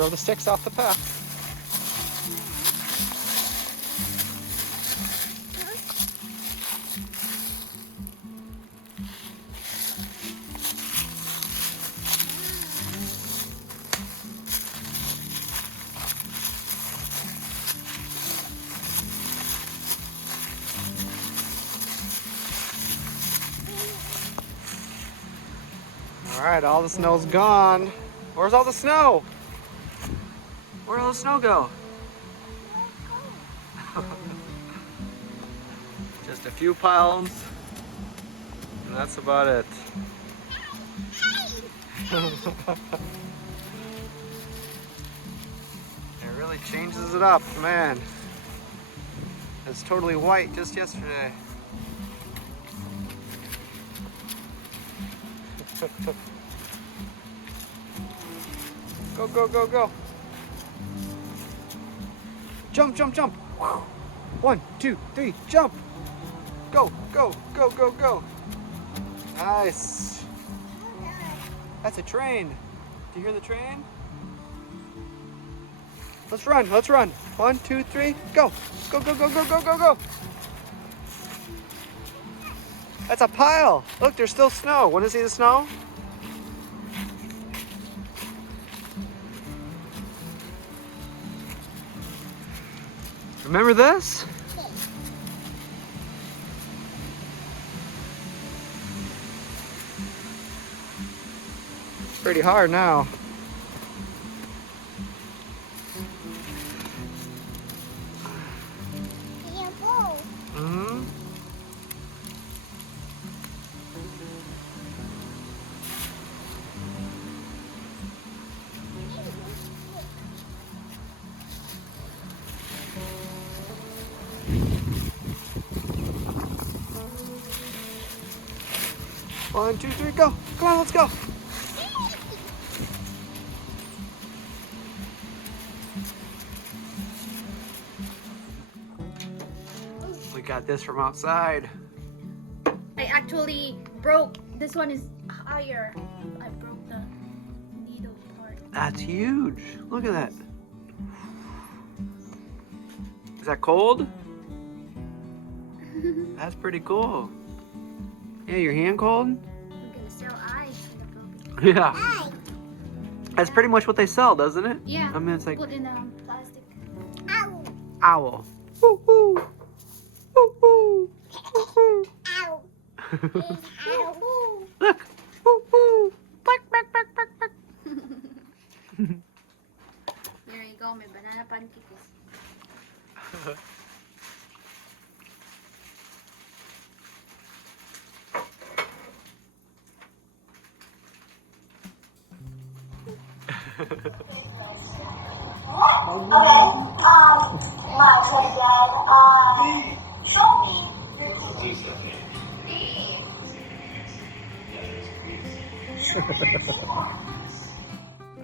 throw the sticks off the path. All right, all the snow's gone. Where's all the snow? Where'd all the snow go? Just a few piles, and that's about it. It really changes it up, man. It's totally white just yesterday. Go, go, go, go. Jump, jump, jump. 1, 2, 3, jump. Go, go, go, go, go. Nice. That's a train. Do you hear the train? Let's run, let's run. 1, 2, 3, go. Go, go, go, go, go, go, go. That's a pile. Look, there's still snow. Want to see the snow? Remember this? It's pretty hard now. Mm-hmm. One, two, three, go. Come on, let's go. We got this from outside. I actually broke. This one is higher. I broke the needle part. That's huge. Look at that. Is that cold? That's pretty cool. Yeah, your hand cold? I'm gonna sell eyes in the Philippines. Yeah. That's pretty much what they sell, doesn't it? Yeah. I mean, it's like Put in a plastic. owl. Woo woo. Woo woo. Woo woo. Ow. Ow. Look. Woo woo. Bark, bark, bark, bark, bark. There you go, my banana pancakes.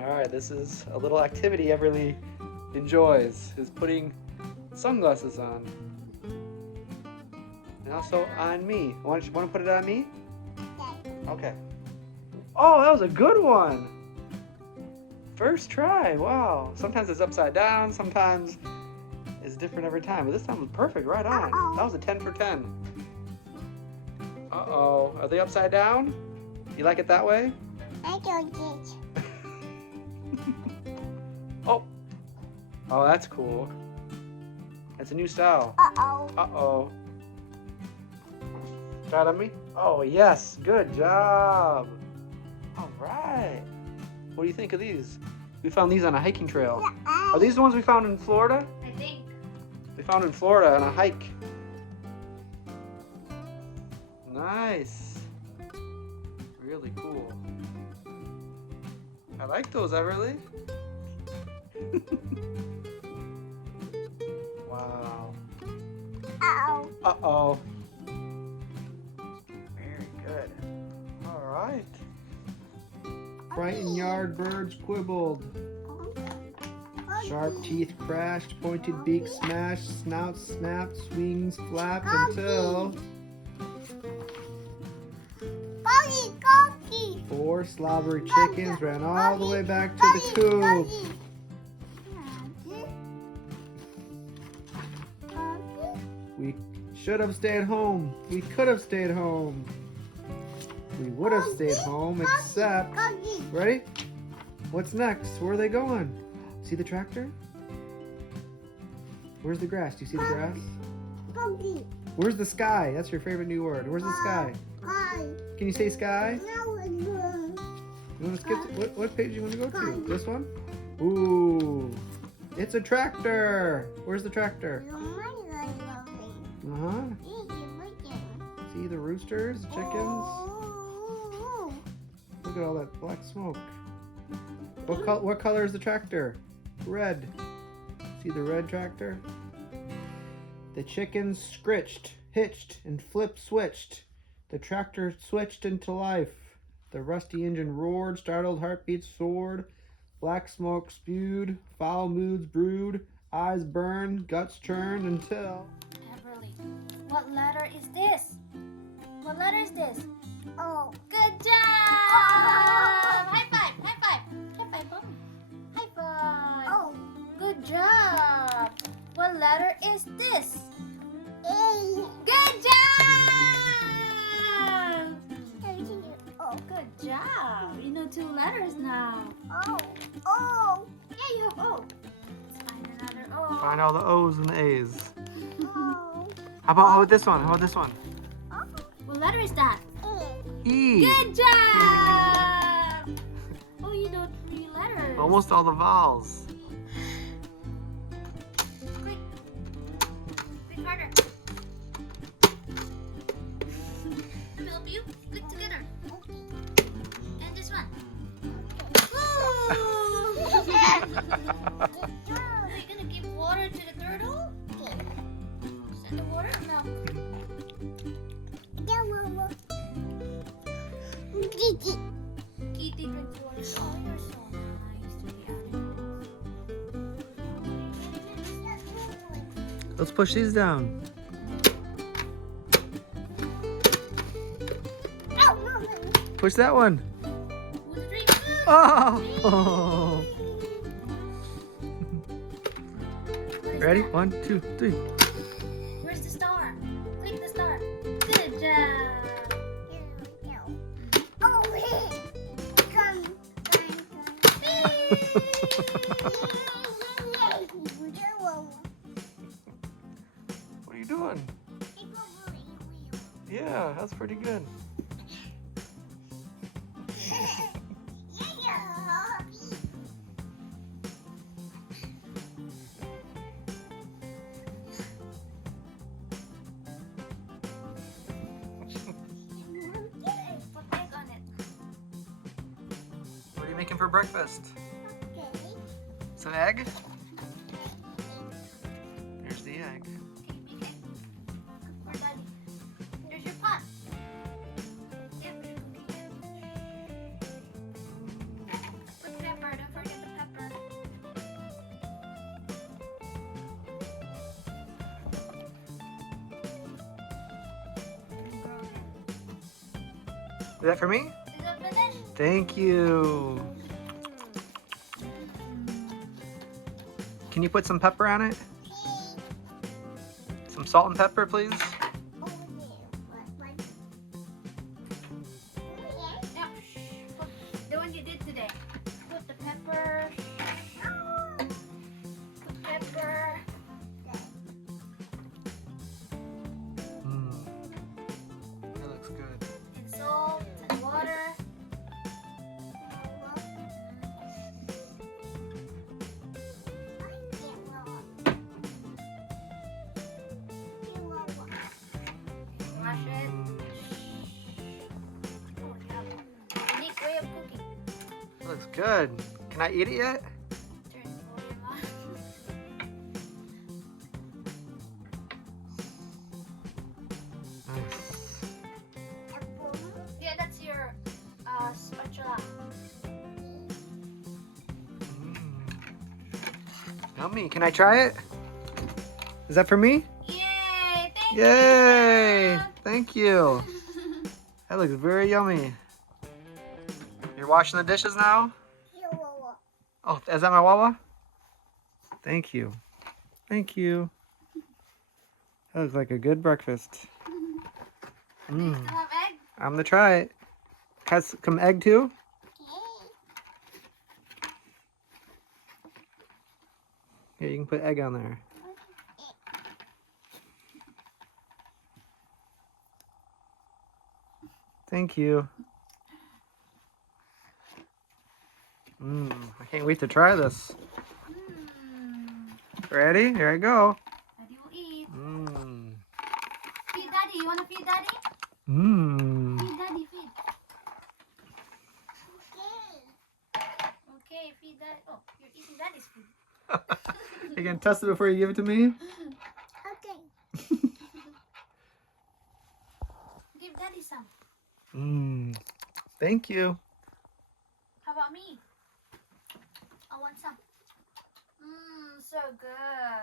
Alright, this is a little activity Everly enjoys, is putting sunglasses on. And also on me. Want to put it on me? Okay. Oh, that was a good one! First try, wow. Sometimes it's upside down, sometimes it's different every time. But this time was perfect, right on. That was a 10 for 10. Uh-oh, are they upside down? You like it that way? I don't get. Oh. Oh, that's cool. It's a new style. Uh-oh. Uh-oh. Try it on me? Oh, yes. Good job. All right. What do you think of these? We found these on a hiking trail. Are these the ones we found in Florida? I think. We found in Florida on a hike. Nice. Really cool. I like those, Everly. Wow. Uh-oh. Uh-oh. Very good. All right. Frightened yard birds quibbled. Sharp teeth crashed, pointed beaks smashed, snouts snapped, wings flapped until Coffee. 4 slobbery chickens ran all the way back to the coop. should have stayed home. We could have stayed home. We would have stayed home, except... Ready? What's next? Where are they going? See the tractor? Where's the grass? Do you see the grass? Where's the sky? That's your favorite new word. Where's the sky? Can you say sky? You want to skip to, what page do you want to go to? This one? Ooh. It's a tractor. Where's the tractor? Uh-huh. See the roosters, the chickens? Look at all that black smoke. What color is the tractor? Red. See the red tractor? The chickens scritched, hitched, and flip-switched. The tractor switched into life. The rusty engine roared, startled heartbeats soared. Black smoke spewed, foul moods brewed, eyes burned, guts churned until... Everly, what letter is this? What letter is this? Oh. Good job! High five, high five. High five, mommy. High five. Oh. Good job. What letter is this? A. Good job! Oh. Good job. You know 2 letters now. Oh. Oh. Yeah, you have O. Let's find another O. Find all the O's and the A's. Oh. How about this one? How about this one? What letter is that? E. Good job! Oh, you know 3 letters. Almost all the vowels. Quick. Quick, harder. Let me help you. Click together. And this one. Woo! Are you gonna give water to the turtle? Send the water? No. Gigi. Kitty drinks water. Oh, you're so nice to the animals. Let's push these down. Push that one. Who's the drink? Oh! What is Ready? that? 1, 2, 3. Where's the star? Click the star. Good job. What are you doing? Yeah, that's pretty good. Put egg on it. What are you making for breakfast? Some egg? There's the egg. Can you make it? For Daddy. There's your pot. Yep, there's cooking. Put pepper. Don't forget the pepper. Is that for me? Is that finished? Thank you. Can you put some pepper on it? Some salt and pepper, please? Yep. Put the one you did today. Put the pepper. Put pepper. That looks good. And salt and water. Wash it. Oh, yeah. Unique way of cooking. That looks good. Can I eat it yet? Turn the volume on. Nice. Yeah, that's your spatula. Yummy. Can I try it? Is that for me? Yay! Thank Yay! you. Thank you. That looks very yummy. You're washing the dishes now? Oh, is that my Wawa? Thank you. Thank you. That looks like a good breakfast. Do you still have egg? I'm gonna try it. Has some egg too? Here, you can put egg on there. Thank you. I can't wait to try this. Ready? Here I go. Daddy will eat. Mmm. Feed daddy. You wanna feed daddy? Mmm. Feed daddy, feed. Okay, feed daddy. Oh, you're eating daddy's food. You gonna test it before you give it to me? Okay. Give daddy some. Thank you. How about me? I want some. So good.